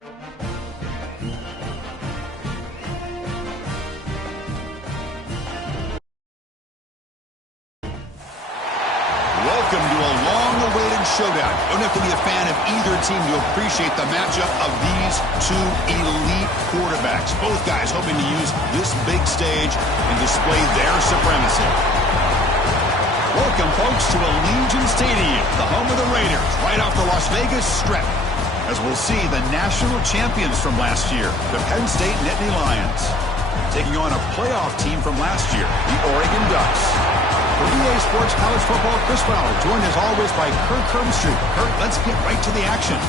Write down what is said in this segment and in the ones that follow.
Welcome to a long-awaited showdown. You don't have to be a fan of either team to appreciate the matchup of these two elite quarterbacks. Both guys hoping to use this big stage and display their supremacy. Welcome, folks, to Allegiant Stadium, the home of the Raiders, right off the Las Vegas Strip, as we'll see the national champions from last year, the Penn State Nittany Lions, taking on a playoff team from last year, the Oregon Ducks. For EA Sports College Football, Chris Fowler, joined as always by Kirk Herbstreit. Kirk, let's get right to the action.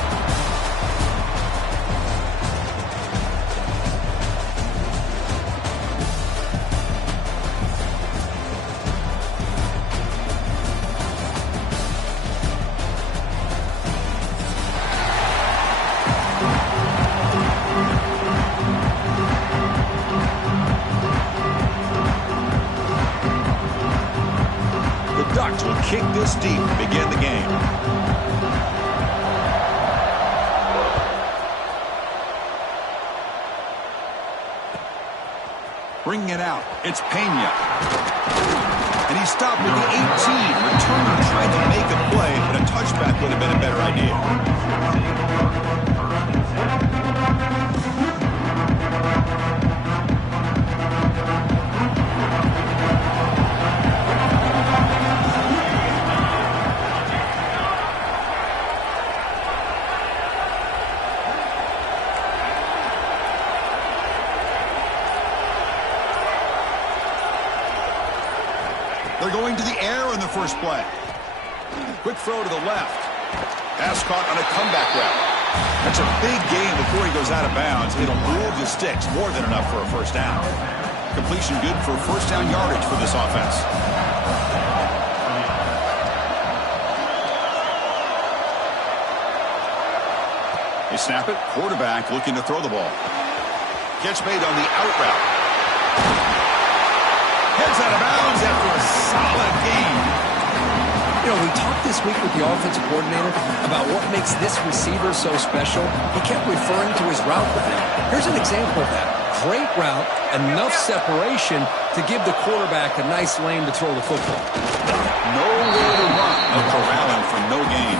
Ducks will kick this deep to begin the game. Bringing it out, it's Pena. And he stopped with the 18. Returner tried to make a play, but a touchback would have been a better idea. They're going to the air on the first play. Quick throw to the left. Pass caught on a comeback route. That's a big gain before he goes out of bounds. It'll move the sticks, more than enough for a first down. Completion good for first down yardage for this offense. They snap it. Quarterback looking to throw the ball. Catch made on the out route. Heads out of bounds after a solid game. You know, we talked this week with the offensive coordinator about what makes this receiver so special. He kept referring to his route running. Here's an example of that. Great route, enough separation to give the quarterback a nice lane to throw the football. Nowhere to run. No corralling for no gain.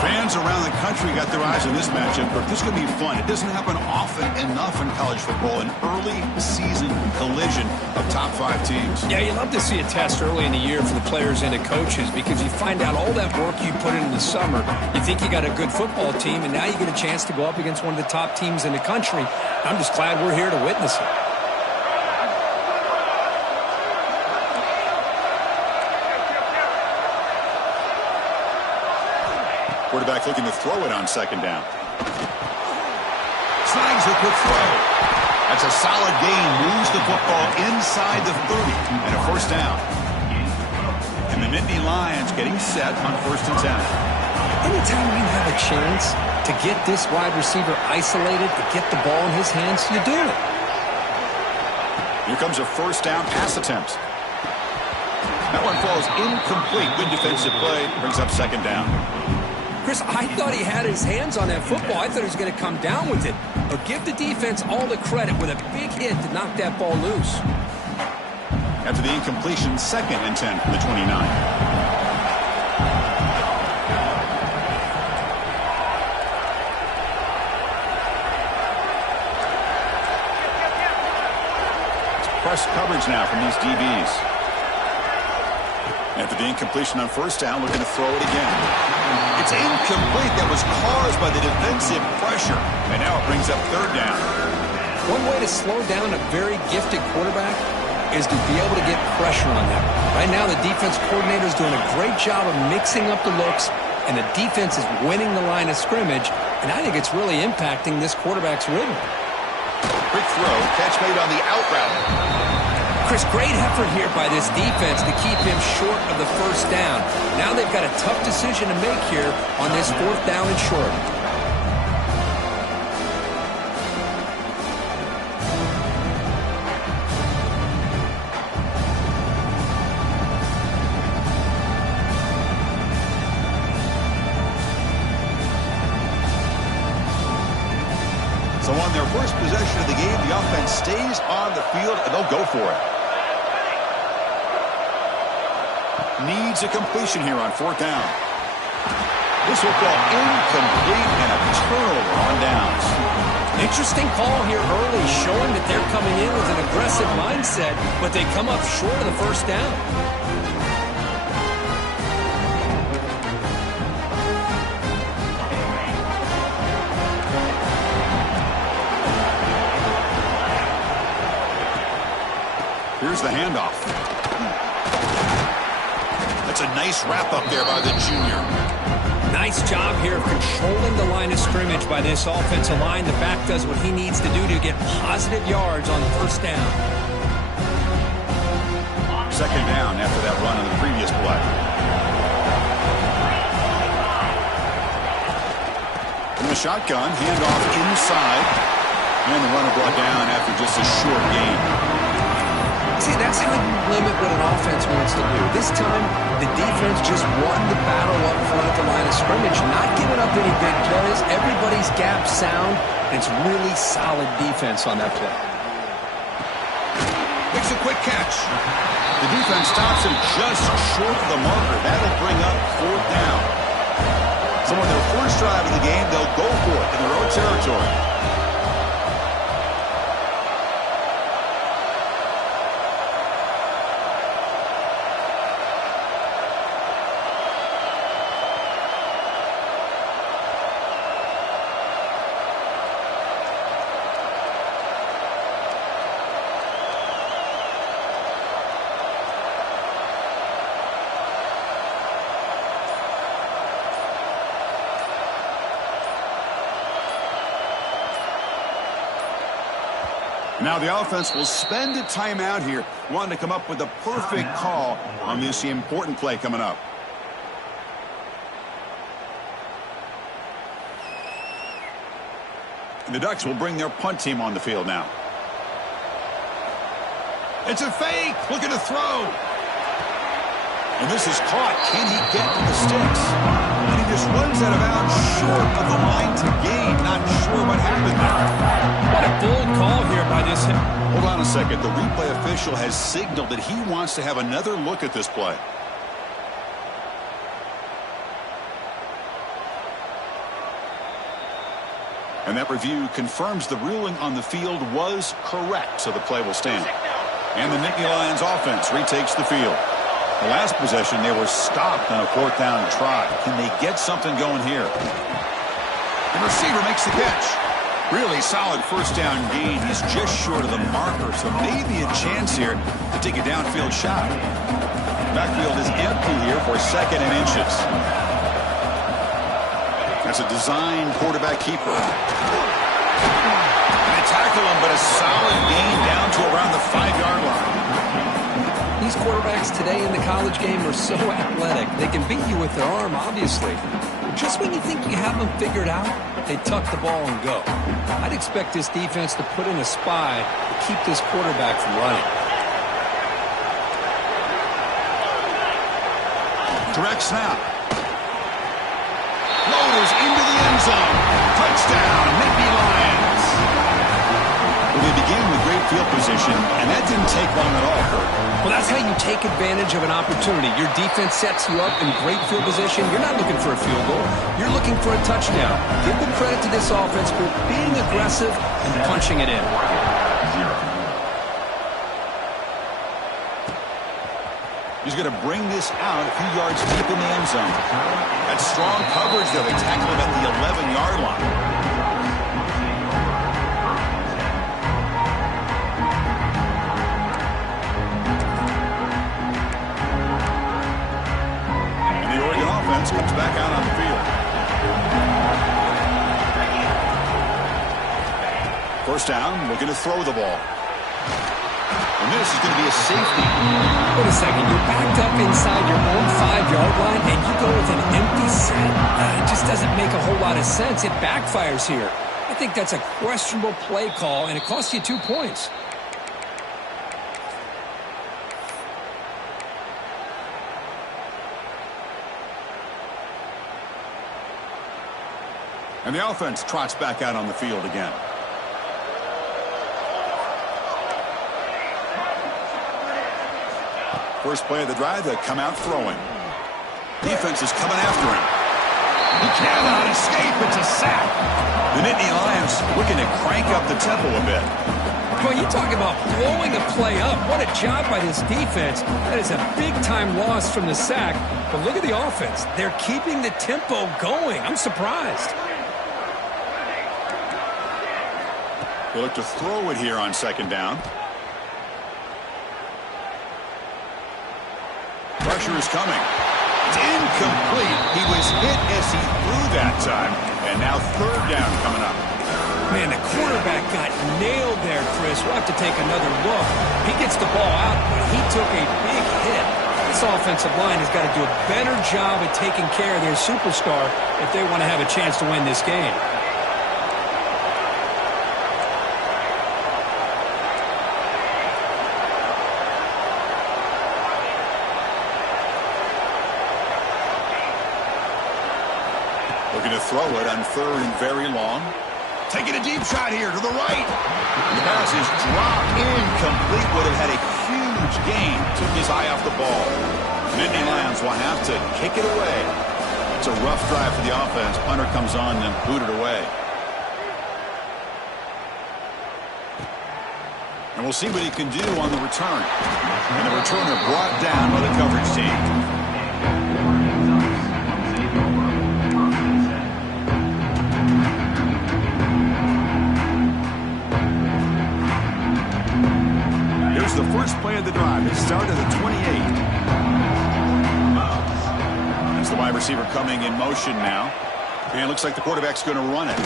Fans around the country got their eyes on this matchup, but this is going to be fun. It doesn't happen often enough in college football, an early season collision of top 5 teams. Yeah, you love to see a test early in the year for the players and the coaches because you find out all that work you put in the summer. You think you got a good football team, and now you get a chance to go up against one of the top teams in the country. I'm just glad we're here to witness it. Quarterback looking to throw it on second down. Snags a quick throw. That's a solid gain. Moves the football inside the 30 and a first down. And the Nittany Lions getting set on 1st and 10. Anytime you have a chance to get this wide receiver isolated, to get the ball in his hands, you do it. Here comes a first down pass attempt. That one falls incomplete. Good defensive play. Brings up second down. Chris, I thought he had his hands on that football. I thought he was going to come down with it. But give the defense all the credit with a big hit to knock that ball loose. After the incompletion, 2nd and 10 from the 29. Press coverage now from these DBs. After the incompletion on first down, looking to throw it again. It's incomplete. That was caused by the defensive pressure. And now it brings up 3rd down. One way to slow down a very gifted quarterback is to be able to get pressure on them. Right now, the defense coordinator is doing a great job of mixing up the looks, and the defense is winning the line of scrimmage, and I think it's really impacting this quarterback's rhythm. Quick throw. Catch made on the out route. Chris, great effort here by this defense to keep him short of the first down. Now they've got a tough decision to make here on this 4th down and short. So on their first possession of the game, the offense stays on the field, and they'll go for it. Needs a completion here on 4th down. This will fall incomplete and a turnover on downs. Interesting call here early, showing that they're coming in with an aggressive mindset, but they come up short of the first down. Here's the handoff. That's a nice wrap-up there by the junior. Nice job here of controlling the line of scrimmage by this offensive line. The back does what he needs to do to get positive yards on first down. 2nd down after that run on the previous play. From the shotgun, handoff inside. And the runner brought down after just a short gain. See, that's how you limit what an offense wants to do. This time, the defense just won the battle up front at the line of scrimmage, not giving up any big plays. Everybody's gap sound. It's really solid defense on that play. Makes a quick catch. The defense stops him just short of the marker. That'll bring up 4th down. So on their first drive of the game, they'll go for it in their own territory. Now the offense will spend a timeout here, wanting to come up with the perfect call on this important play coming up. And the Ducks will bring their punt team on the field now. It's a fake, looking to throw. And this is caught. Can he get to the sticks? And he just runs out of bounds short of the line to gain. Not sure what happened there. What a bold call here by this. Hold on a second. The replay official has signaled that he wants to have another look at this play. And that review confirms the ruling on the field was correct, so the play will stand. And the Nittany Lions offense retakes the field. The last possession, they were stopped on a 4th down try. Can they get something going here? The receiver makes the catch. Really solid first down gain. He's just short of the marker, so maybe a chance here to take a downfield shot. Backfield is empty here for 2nd and inches. That's a design quarterback keeper. And they tackle him, but a solid gain down to around the 5-yard line. These quarterbacks today in the college game are so athletic. They can beat you with their arm, obviously. Just when you think you have them figured out, they tuck the ball and go. I'd expect this defense to put in a spy to keep this quarterback from running. Direct snap. Floaters into the end zone. Touchdown, Nittany Lions. Well, they began with great field position, and that didn't take long at all, Kurt. Well, that's how you take advantage of an opportunity. Your defense sets you up in great field position. You're not looking for a field goal. You're looking for a touchdown. Give the credit to this offense for being aggressive and punching it in. He's going to bring this out a few yards deep in the end zone. That strong coverage, though. They tackle him at the 11-yard line. Comes back out on the field. First down, looking to throw the ball. And this is going to be a safety. Wait a second, you're backed up inside your own 5-yard line and you go with an empty set. It just doesn't make a whole lot of sense. It backfires here. I think that's a questionable play call, and it costs you 2 points. And the offense trots back out on the field again. First play of the drive, they come out throwing. Defense is coming after him. He cannot escape. It's a sack. The Nittany Lions looking to crank up the tempo a bit. Well, you talk about blowing a play up. What a job by this defense. That is a big-time loss from the sack. But look at the offense. They're keeping the tempo going. I'm surprised. They look to throw it here on second down. Pressure is coming. It's incomplete. He was hit as he threw that time. And now third down coming up. Man, the quarterback got nailed there, Chris. We'll have to take another look. He gets the ball out, but he took a big hit. This offensive line has got to do a better job at taking care of their superstar if they want to have a chance to win this game. Looking to throw it on third and very long. Taking a deep shot here to the right. The pass is dropped incomplete. Would have had a huge gain. Took his eye off the ball. The Nittany Lions will have to kick it away. It's a rough drive for the offense. Punter comes on and booted away. And we'll see what he can do on the return. And the returner brought down by the coverage team. The first play of the drive. It started at 28. That's the wide receiver coming in motion now. And it looks like the quarterback's going to run it.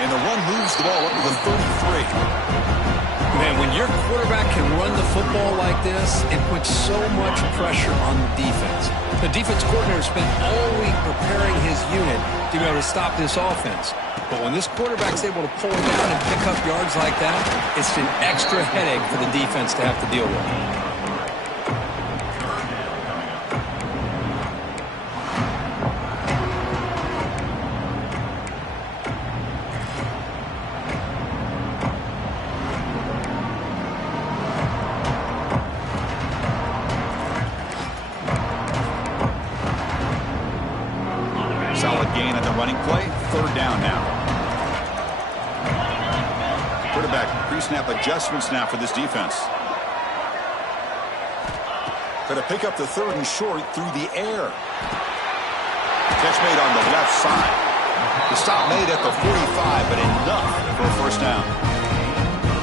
And the run moves the ball up to the 33. Man, when your quarterback can run the football like this, it puts so much pressure on the defense. The defense coordinator spent all week preparing his unit to be able to stop this offense. But when this quarterback's able to pull down and pick up yards like that, it's an extra headache for the defense to have to deal with. Solid gain on the running play. Third down now. Quarterback pre-snap adjustments now for this defense. Got to pick up the third and short through the air. Catch made on the left side. The stop made at the 45, but enough for a first down.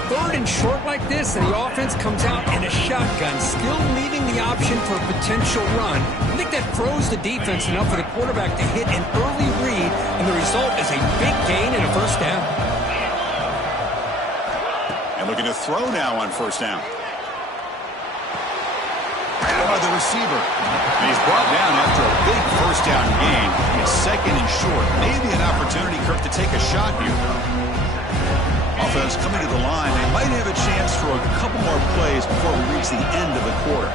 Third and short like this, and the offense comes out in a shotgun, still leaving the option for a potential run. I think that froze the defense enough for the quarterback to hit an early read, and the result is a big gain and a first down. And looking to throw now on first down. By the receiver. And he's brought down after a big first down gain. It's second and short. Maybe an opportunity, Kirk, to take a shot here. Offense coming to the line. They might have a chance for a couple more plays before we reach the end of the quarter.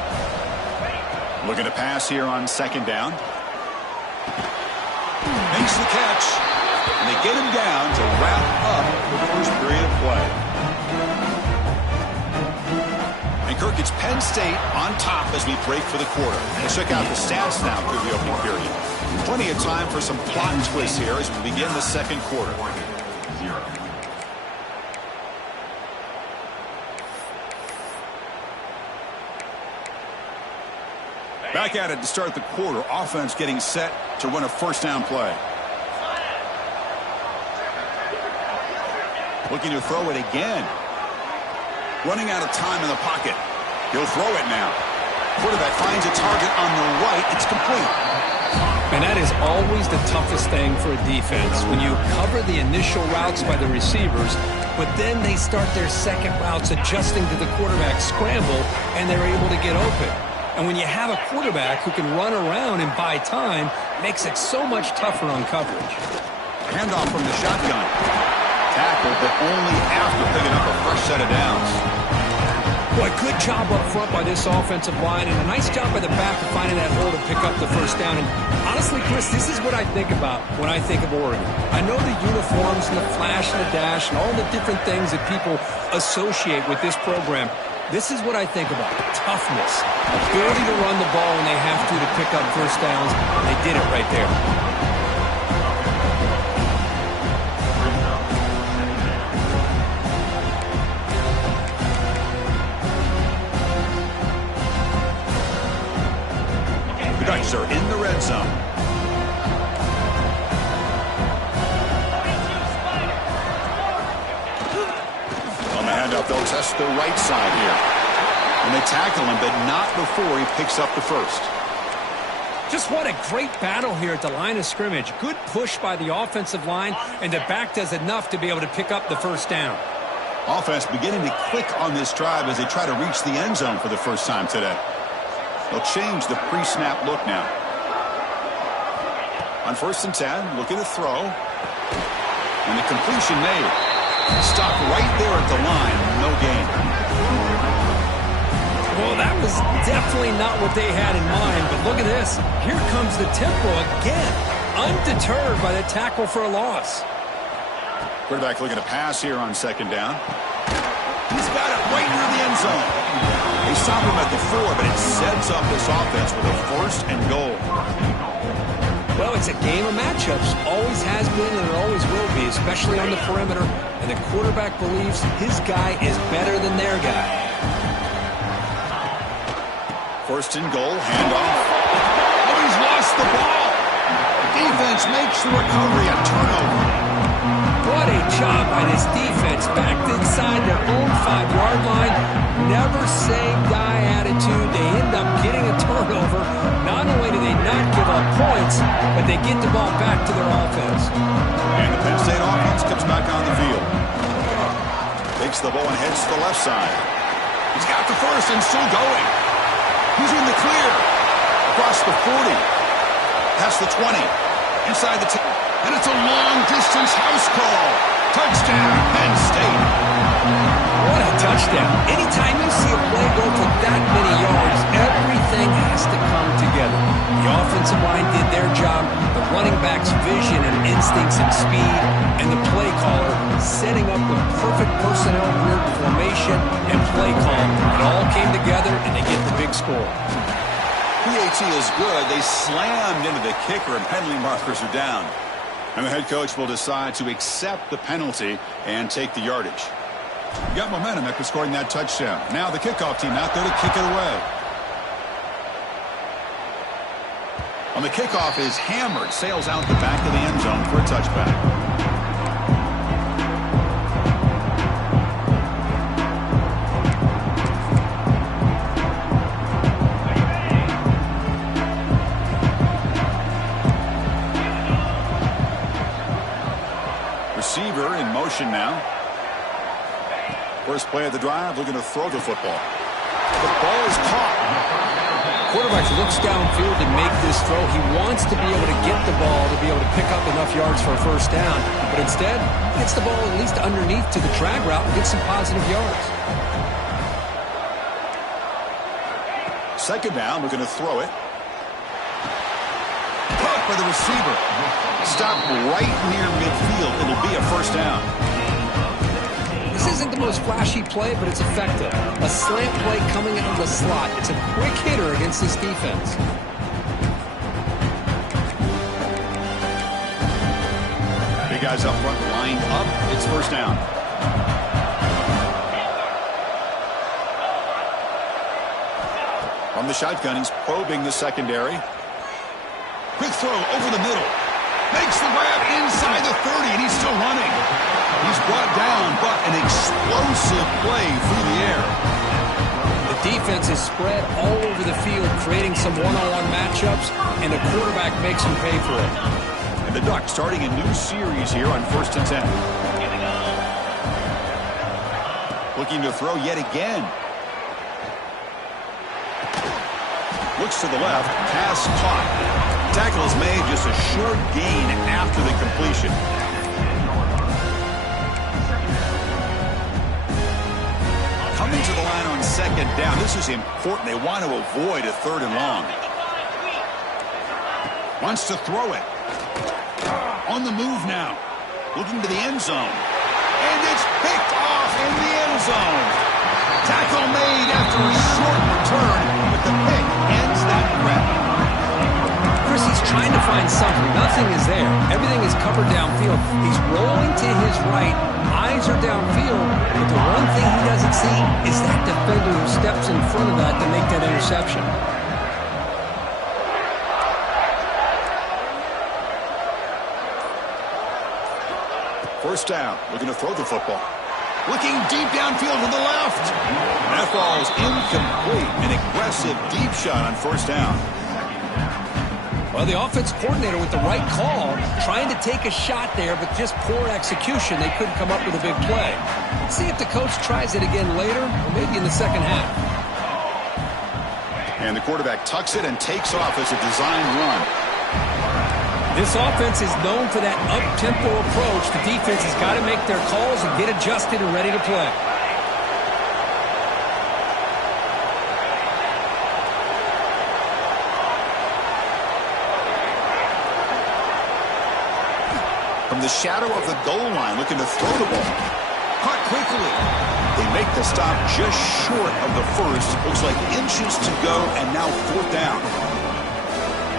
Looking to pass here on second down. Makes the catch. And they get him down to wrap up the first period of play. And Kirk, it's Penn State on top as we break for the quarter. Let's check out the stats now through the opening period. Plenty of time for some plot twists here as we begin the second quarter. Back at it to start the quarter. Offense getting set to run a first down play. Looking to throw it again. Running out of time in the pocket. He'll throw it now. Quarterback finds a target on the right. It's complete. And that is always the toughest thing for a defense. When you cover the initial routes by the receivers, but then they start their second routes adjusting to the quarterback scramble, and they're able to get open. And when you have a quarterback who can run around and buy time, it makes it so much tougher on coverage. Handoff from the shotgun. Tackle, but only after picking up a fresh set of downs. Boy, good job up front by this offensive line, and a nice job by the back of finding that hole to pick up the first down. And honestly, Chris, this is what I think about when I think of Oregon. I know the uniforms and the flash and the dash and all the different things that people associate with this program. This is what I think about. Toughness. Ability to run the ball when they have to pick up first downs. And they did it right there. The Ducks are in the red zone. On the handoff, they'll test the right side here. And they tackle him, but not before he picks up the first. Just what a great battle here at the line of scrimmage. Good push by the offensive line, and the back does enough to be able to pick up the first down. Offense beginning to click on this drive as they try to reach the end zone for the first time today. They'll change the pre-snap look now. On 1st and 10, look at the throw. And the completion made. Stopped right there at the line. No gain. Well, that was definitely not what they had in mind, but look at this. Here comes the tempo again. Undeterred by the tackle for a loss. Quarterback looking to pass here on 2nd down. He's got it right near the end zone. They stop him at the 4, but it sets up this offense with a 1st and goal. Well, it's a game of matchups. Always has been and it always will be, especially on the perimeter. And the quarterback believes his guy is better than their guy. 1st and goal, handoff. Oh, he's lost the ball. Defense makes the recovery, a turnover. What a job by this defense. Backed inside their own 5-yard line. Never say die attitude. They end up getting a turnover. Not only do they not give up points, but they get the ball back to their offense. And the Penn State offense comes back on the field. Takes the ball and heads to the left side. He's got the first and still going. He's in the clear. Across the 40. Past the 20. Inside the 10. And it's a long-distance house call. Touchdown, Penn State. What a touchdown. Anytime you see a play go for that many yards, everything has to come together. The offensive line did their job, the running back's vision and instincts and speed, and the play caller setting up the perfect personnel group formation and play call. It all came together, and they get the big score. PAT is good. They slammed into the kicker, and penalty markers are down. And the head coach will decide to accept the penalty and take the yardage. You got momentum after scoring that touchdown. Now the kickoff team out there to kick it away. On the kickoff is hammered, sails out the back of the end zone for a touchback. Receiver in motion now. First play of the drive, looking to throw the football. The ball is caught. Quarterback looks downfield to make this throw. He wants to be able to get the ball to be able to pick up enough yards for a first down. But instead, gets the ball at least underneath to the drag route and gets some positive yards. 2nd down, looking to throw it. Caught by the receiver. Stopped right near midfield. It'll be a first down. This isn't the most flashy play, but it's effective. A slant play coming out of the slot. It's a quick hitter against this defense. Big guys up front lined up. It's first down. From the shotgun, he's probing the secondary. Quick throw over the middle. Makes the grab inside the 30, and he's still running. He's brought down, but an explosive play through the air. The defense is spread all over the field, creating some one-on-one matchups, and the quarterback makes him pay for it. And the Ducks starting a new series here on 1st and 10. Looking to throw yet again. Looks to the left, pass caught. Tackle is made, just a short gain after the completion. Coming to the line on 2nd down. This is important. They want to avoid a 3rd and long. Wants to throw it. On the move now. Looking to the end zone. And it's picked off in the end zone. Tackle made to a short return, but the pick ends that threat. Chris, he's trying to find something. Nothing is there. Everything is covered downfield. He's rolling to his right. Eyes are downfield. But the one thing he doesn't see is that defender who steps in front of that to make that interception. First down, looking to throw the football. Looking deep downfield to the left. That ball's incomplete. An aggressive deep shot on first down. Well, the offense coordinator with the right call, trying to take a shot there, but just poor execution. They couldn't come up with a big play. Let's see if the coach tries it again later, or maybe in the second half. And the quarterback tucks it and takes off as a designed run. This offense is known for that up-tempo approach. The defense has got to make their calls and get adjusted and ready to play. From the shadow of the goal line, looking to throw the ball. Caught quickly. They make the stop just short of the first. Looks like inches to go, and now fourth down.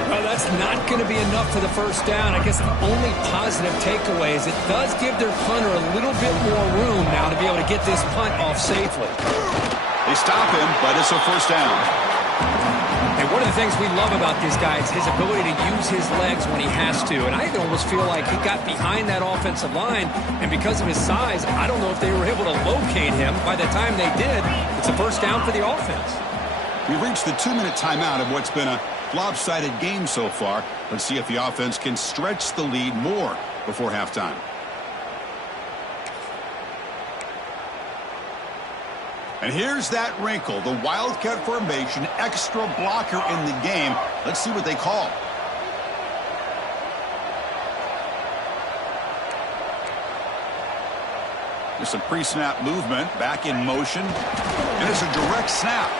Well, that's not going to be enough for the first down. I guess the only positive takeaway is it does give their punter a little bit more room now to be able to get this punt off safely. They stop him, but it's a first down. And one of the things we love about this guy is his ability to use his legs when he has to. And I almost feel like he got behind that offensive line, and because of his size, I don't know if they were able to locate him. By the time they did, it's a first down for the offense. We've reached the 2-minute timeout of what's been a lopsided game so far. Let's see if the offense can stretch the lead more before halftime. And here's that wrinkle, the Wildcat formation, extra blocker in the game. Let's see what they call. There's some pre-snap movement, back in motion, and it's a direct snap.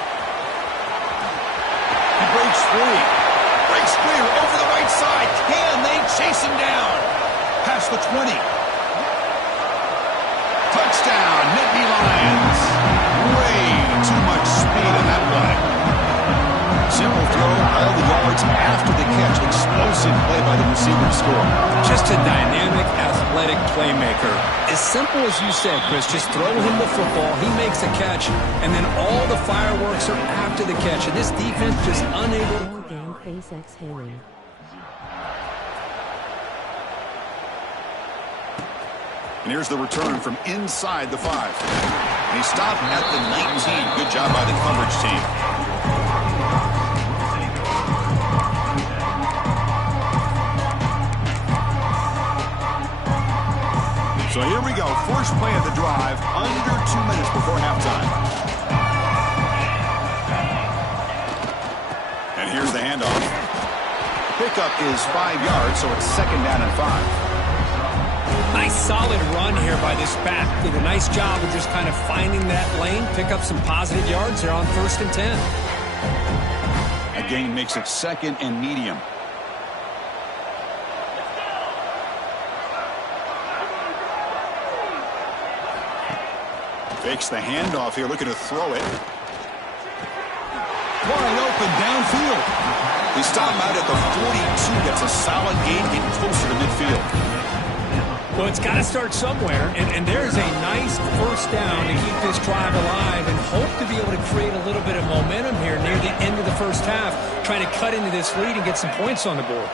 He breaks free. Breaks free over the right side. Can they chase him down? Past the 20. Touchdown, Nittany Lions. Way too much speed in that play. Simple throw, all the yards after the catch. Explosive play by the receiver to score. Just a dynamic, athletic playmaker. As simple as you said, Chris, just throw him the football, he makes a catch, and then all the fireworks are after the catch. And this defense just unable. Face exhaling. And here's the return from inside the 5. And he stopped at the 19. Good job by the coverage team. So here we go. First play of the drive, under 2 minutes before halftime. And here's the handoff. Pickup is 5 yards, so it's second down and 5. Nice solid run here by this back. Did a nice job of just kind of finding that lane, pick up some positive yards. They're on first and 10. A gain makes it second and medium. Fakes the handoff here, looking to throw it. Wide open downfield. They stop him out at the 42. Gets a solid gain, getting closer to midfield. Well, it's got to start somewhere, and there's a nice first down to keep this drive alive and hope to be able to create a little bit of momentum here near the end of the first half, trying to cut into this lead and get some points on the board.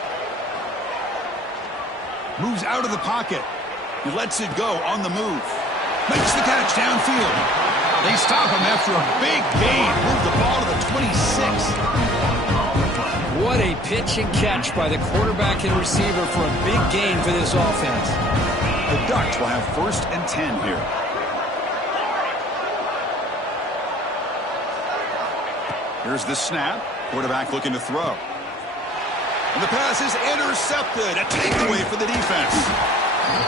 Moves out of the pocket. He lets it go on the move. Makes the catch downfield. They stop him after a big gain. Move the ball to the 26. What a pitch and catch by the quarterback and receiver for a big gain for this offense. The Ducks will have first and 10 here. Here's the snap. Quarterback looking to throw. And the pass is intercepted. A takeaway for the defense.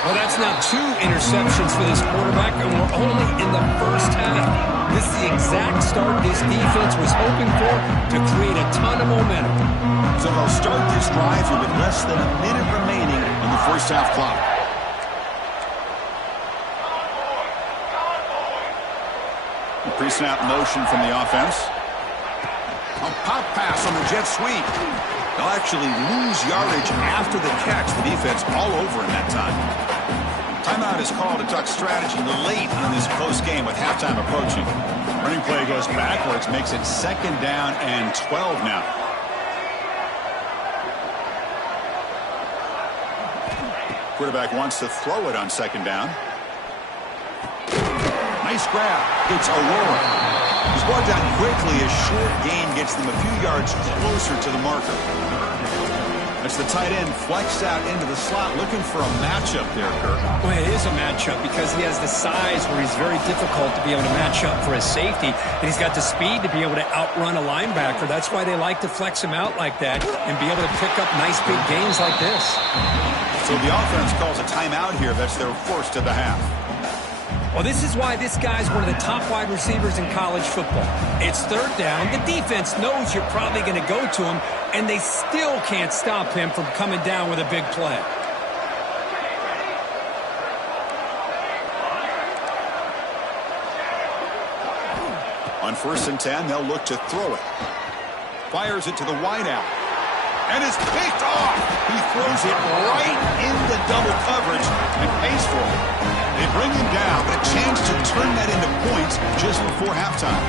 Well, that's now 2 interceptions for this quarterback, and we're only in the first half. This is the exact start this defense was hoping for to create a ton of momentum. So they'll start this drive here with less than a minute remaining on the first half clock. Pre-snap motion from the offense. A pop pass on the jet sweep. They'll actually lose yardage after the catch. The defense all over in that time. Timeout is called to talk strategy late in this close game with halftime approaching. Running play goes backwards, makes it 2nd down and 12 now. Quarterback wants to throw it on 2nd down. Nice grab. It's Aurora. He's brought down quickly. A short gain gets them a few yards closer to the marker. That's the tight end flexed out into the slot, looking for a matchup there, Kirk. Well, it is a matchup because he has the size where he's very difficult to be able to match up for his safety, and he's got the speed to be able to outrun a linebacker. That's why they like to flex him out like that and be able to pick up nice big gains like this. So the offense calls a timeout here. That's their first of the half. Well, this is why this guy's one of the top wide receivers in college football. It's 3rd down. The defense knows you're probably going to go to him, and they still can't stop him from coming down with a big play. On 1st and 10, they'll look to throw it. Fires it to the wideout. And it's picked off. He throws it right into double coverage and pays for it. They bring him down, but a chance to turn that into points just before halftime.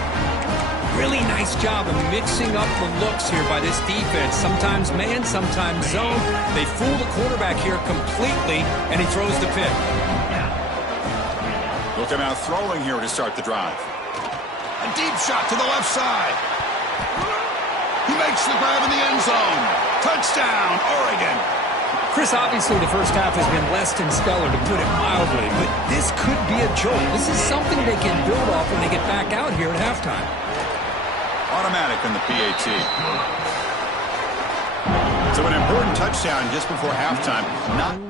Really nice job of mixing up the looks here by this defense. Sometimes man, sometimes zone. They fool the quarterback here completely, and he throws the pick. Look him out throwing here to start the drive. A deep shot to the left side. He makes the grab in the end zone. Touchdown, Oregon. Chris, obviously the first half has been less than stellar, to put it mildly, but this could be a jolt. This is something they can build off when they get back out here at halftime. Automatic in the PAT. So an important touchdown just before halftime. Not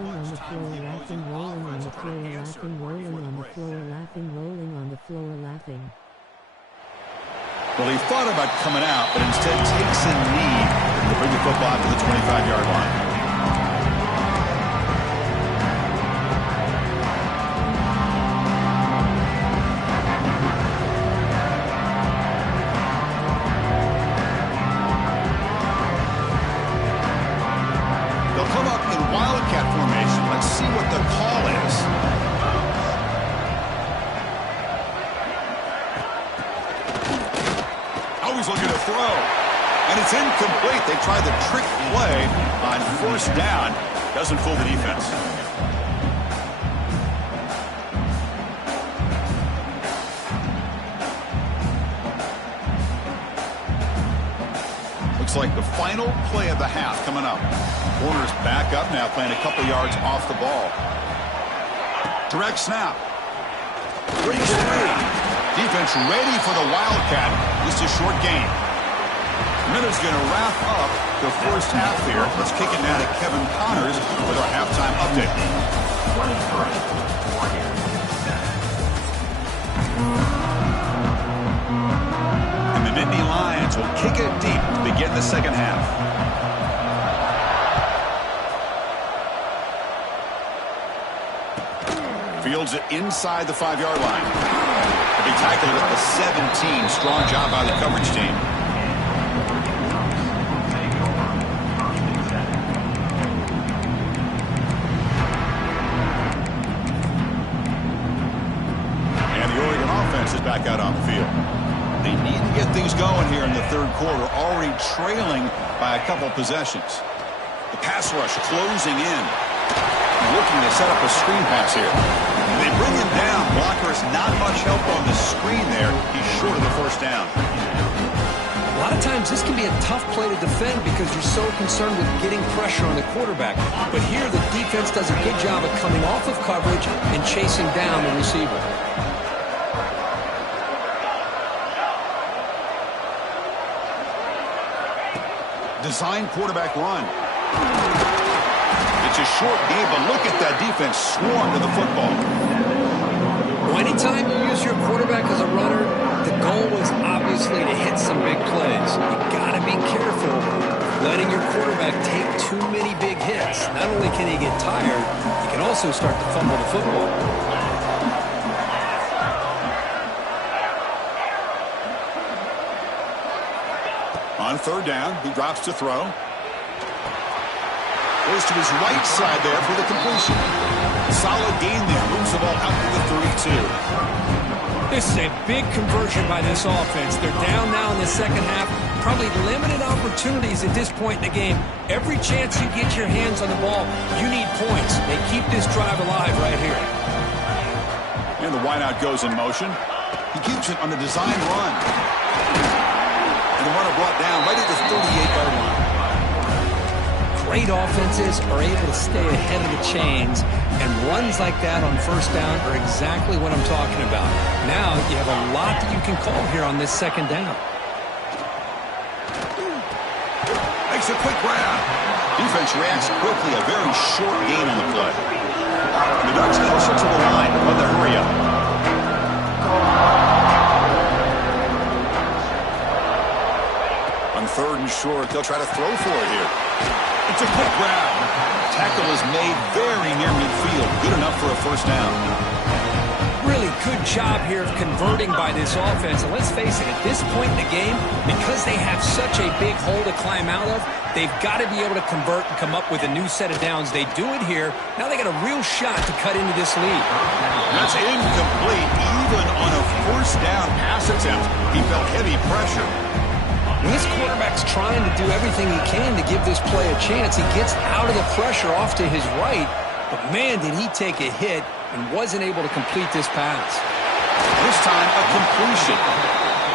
Rolling on the floor, laughing. Well, he thought about coming out, but instead takes a knee to bring the football to the 25-yard line. They'll come up in Wildcat formation. Let's see what the call is. Always looking to throw. And it's incomplete. They try the trick play on 1st down. Doesn't fool the defense. Looks like the final play of the half coming up. Warner's back up now, playing a couple yards off the ball. Direct snap. Breaks free. Defense ready for the Wildcat. Just a short game. Minutes going to wrap up the first half here. Let's kick it now to Kevin Connors with our halftime update. And the Nittany Lions will kick it deep to begin the second half. Fields it inside the 5-yard line. He tackled it at the 17. Strong job by the coverage team. And the Oregon offense is back out on the field. They need to get things going here in the 3rd quarter, already trailing by a couple possessions. The pass rush closing in. Looking to set up a screen pass here. They bring him down. Blockers not much help on the screen there. He's short of the 1st down. A lot of times this can be a tough play to defend because you're so concerned with getting pressure on the quarterback. But here the defense does a good job of coming off of coverage and chasing down the receiver. Design quarterback run. It's a short game, but look at that defense swarm to the football. Well, anytime you use your quarterback as a runner, the goal was obviously to hit some big plays. You got to be careful letting your quarterback take too many big hits. Not only can he get tired, he can also start to fumble the football. On third down, he drops to throw. Goes to his right side there for the completion. Solid gain there. Moves the ball out to the 32. This is a big conversion by this offense. They're down now in the second half. Probably limited opportunities at this point in the game. Every chance you get your hands on the ball, you need points. They keep this drive alive right here. And the wideout goes in motion. He keeps it on the design run. And the runner brought down right at the 38-yard line. Great offenses are able to stay ahead of the chains, and runs like that on first down are exactly what I'm talking about. Now you have a lot that you can call here on this second down. Makes a quick grab. Defense reacts quickly. A very short gain on the play. The Ducks closer to the line on the hurry up. On third and short, they'll try to throw for it here. It's a quick grab. Tackle is made very near midfield. Good enough for a first down. Really good job here of converting by this offense. And let's face it, at this point in the game, because they have such a big hole to climb out of, they've got to be able to convert and come up with a new set of downs. They do it here. Now they got a real shot to cut into this lead. That's incomplete. Even on a first down pass attempt, he felt heavy pressure. When this quarterback's trying to do everything he can to give this play a chance, he gets out of the pressure off to his right. But, man, did he take a hit and wasn't able to complete this pass. This time, a completion.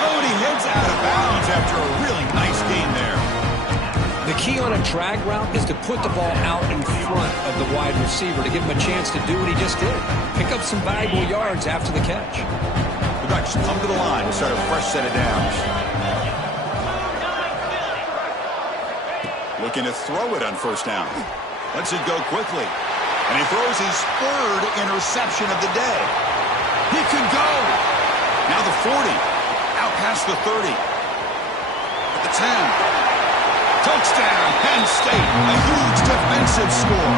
Oh, and he heads out of bounds after a really nice gain there. The key on a drag route is to put the ball out in front of the wide receiver to give him a chance to do what he just did. Pick up some valuable yards after the catch. The Ducks come to the line to start a fresh set of downs. Looking to throw it on first down. Lets it go quickly. And he throws his third interception of the day. He could go. Now the 40. Out past the 30. At the 10. Touchdown, Penn State. A huge defensive score.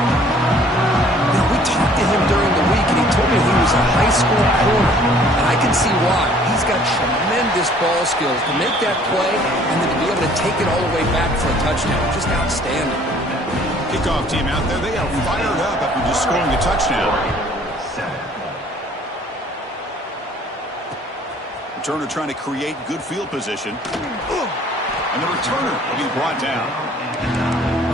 You know, we talked to him during the week, and he told me he was a high school corner. And I can see why. He's got tremendous ball skills to make that play and then to be able to take it all the way back for a touchdown. Just outstanding. Kickoff team out there. They are fired up after just scoring a touchdown. Returner trying to create good field position. And the returner will be brought down.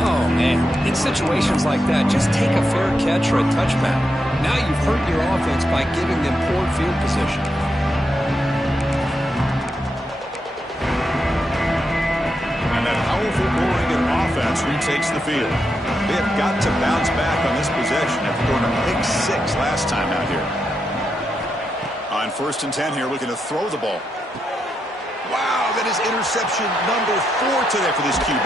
Oh, man. In situations like that, just take a fair catch or a touchback. Now you've hurt your offense by giving them poor field position. And that powerful Oregon offense retakes the field. They have got to bounce back on this possession after throwing a pick 6 last time out here. On first and 10 here, looking to throw the ball. Wow, that is interception number 4 today for this QB.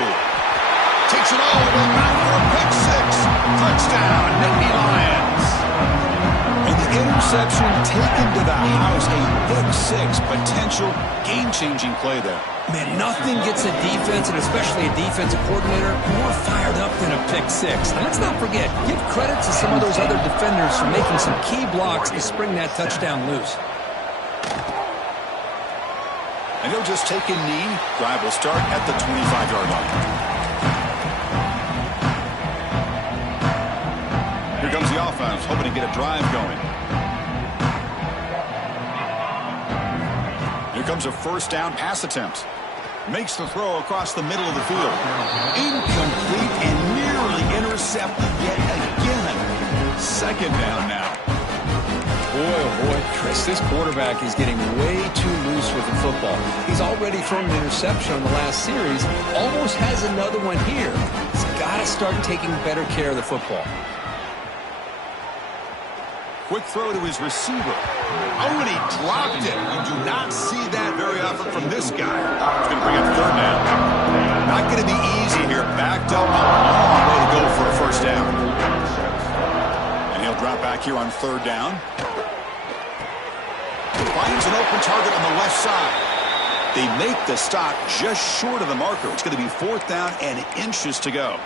Takes it all the way back for a pick 6. Touchdown, Nittany Lions. And the interception taken to the house, a pick 6, potential game-changing play there. Man, nothing gets a defense, and especially a defensive coordinator, more fired up than a pick 6. And let's not forget, give credit to some of those other defenders for making some key blocks to spring that touchdown loose. And he'll just take a knee. Drive will start at the 25-yard line. Here comes the offense, hoping to get a drive going. Here comes a first down pass attempt. Makes the throw across the middle of the field. Incomplete and nearly intercepted yet again. Second down now. Boy, oh boy, Chris, this quarterback is getting way too loose with the football. He's already thrown an interception on the last series, almost has another one here. He's got to start taking better care of the football. Quick throw to his receiver. Oh, and he dropped it. You do not see that very often from this guy. It's going to bring up third down. Not going to be easy here. Backed up a long way to go for a first down. And he'll drop back here on third down. Finds an open target on the left side. They make the stop just short of the marker. It's going to be fourth down and inches to go.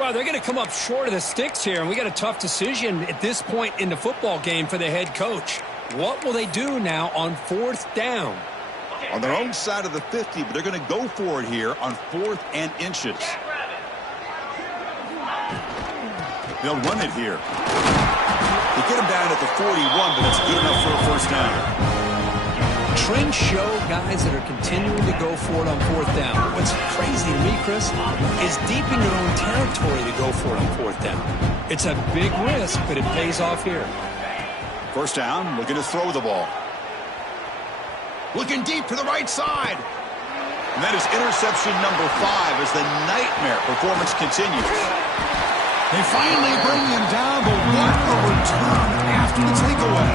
Well, they're going to come up short of the sticks here, and we got a tough decision at this point in the football game for the head coach. What will they do now on fourth down? On their own side of the 50, but they're going to go for it here on 4th and inches. They'll run it here. They get him down at the 41, but it's good enough for a first down. Trends show guys that are continuing to go for it on 4th down. What's crazy to me, Chris, is deep in your own territory to go for it on 4th down. It's a big risk, but it pays off here. First down, looking to throw the ball. Looking deep to the right side. And that is interception number 5 as the nightmare performance continues. They finally bring him down, but what a return after the takeaway.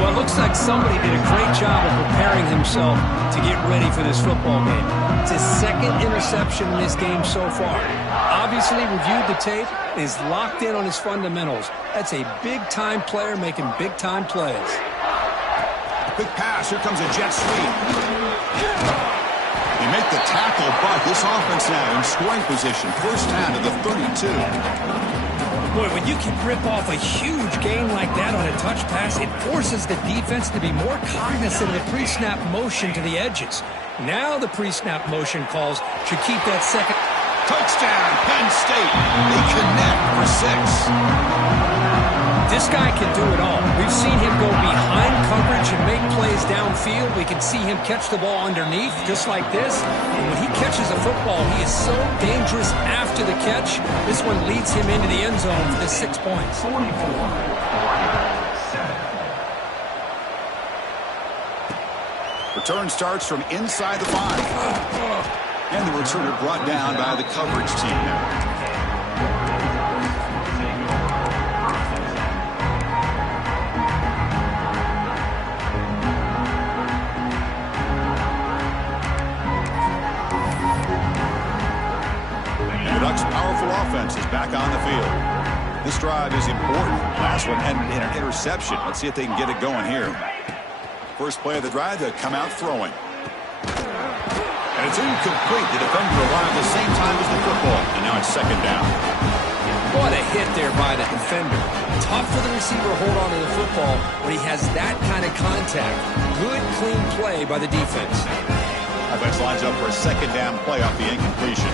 Well, it looks like somebody did a great job of preparing himself to get ready for this football game. It's his 2nd interception in this game so far. Obviously reviewed the tape and is locked in on his fundamentals. That's a big-time player making big-time plays. Quick pass. Here comes a jet sweep. They make the tackle, but this offense now in scoring position. First down to the 32. Boy, when you can rip off a huge gain like that on a touch pass, it forces the defense to be more cognizant of the pre-snap motion to the edges. Now the pre-snap motion calls should keep that second. Touchdown, Penn State. They connect for 6. This guy can do it all. We've seen him go behind coverage and make plays downfield. We can see him catch the ball underneath, just like this. And when he catches a football, he is so dangerous after the catch. This one leads him into the end zone for the 6 points. 44. Return starts from inside the 5. And the returner brought down by the coverage team now. Powerful offense is back on the field. This drive is important. Last one ended in an interception. Let's see if they can get it going here. First play of the drive, they come out throwing. And it's incomplete. The defender arrived at the same time as the football. And now it's 2nd down. What a hit there by the defender. Tough for the receiver to hold on to the football when he has that kind of contact. Good, clean play by the defense. Offense lines up for a 2nd down play off the incompletion.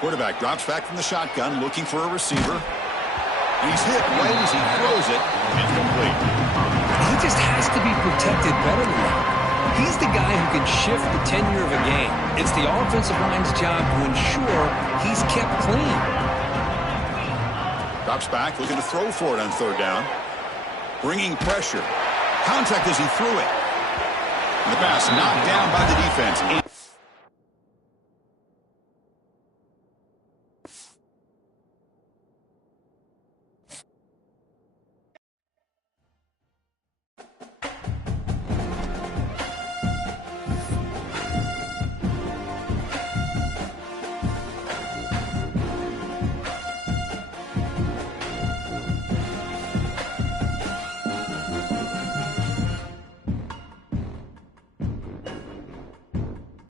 Quarterback drops back from the shotgun, looking for a receiver. And he's hit right as he throws it. Incomplete. He just has to be protected better than that. He's the guy who can shift the tenure of a game. It's the offensive line's job to ensure he's kept clean. Drops back, looking to throw for it on 3rd down. Bringing pressure. Contact as he threw it. And the pass knocked down by the defense.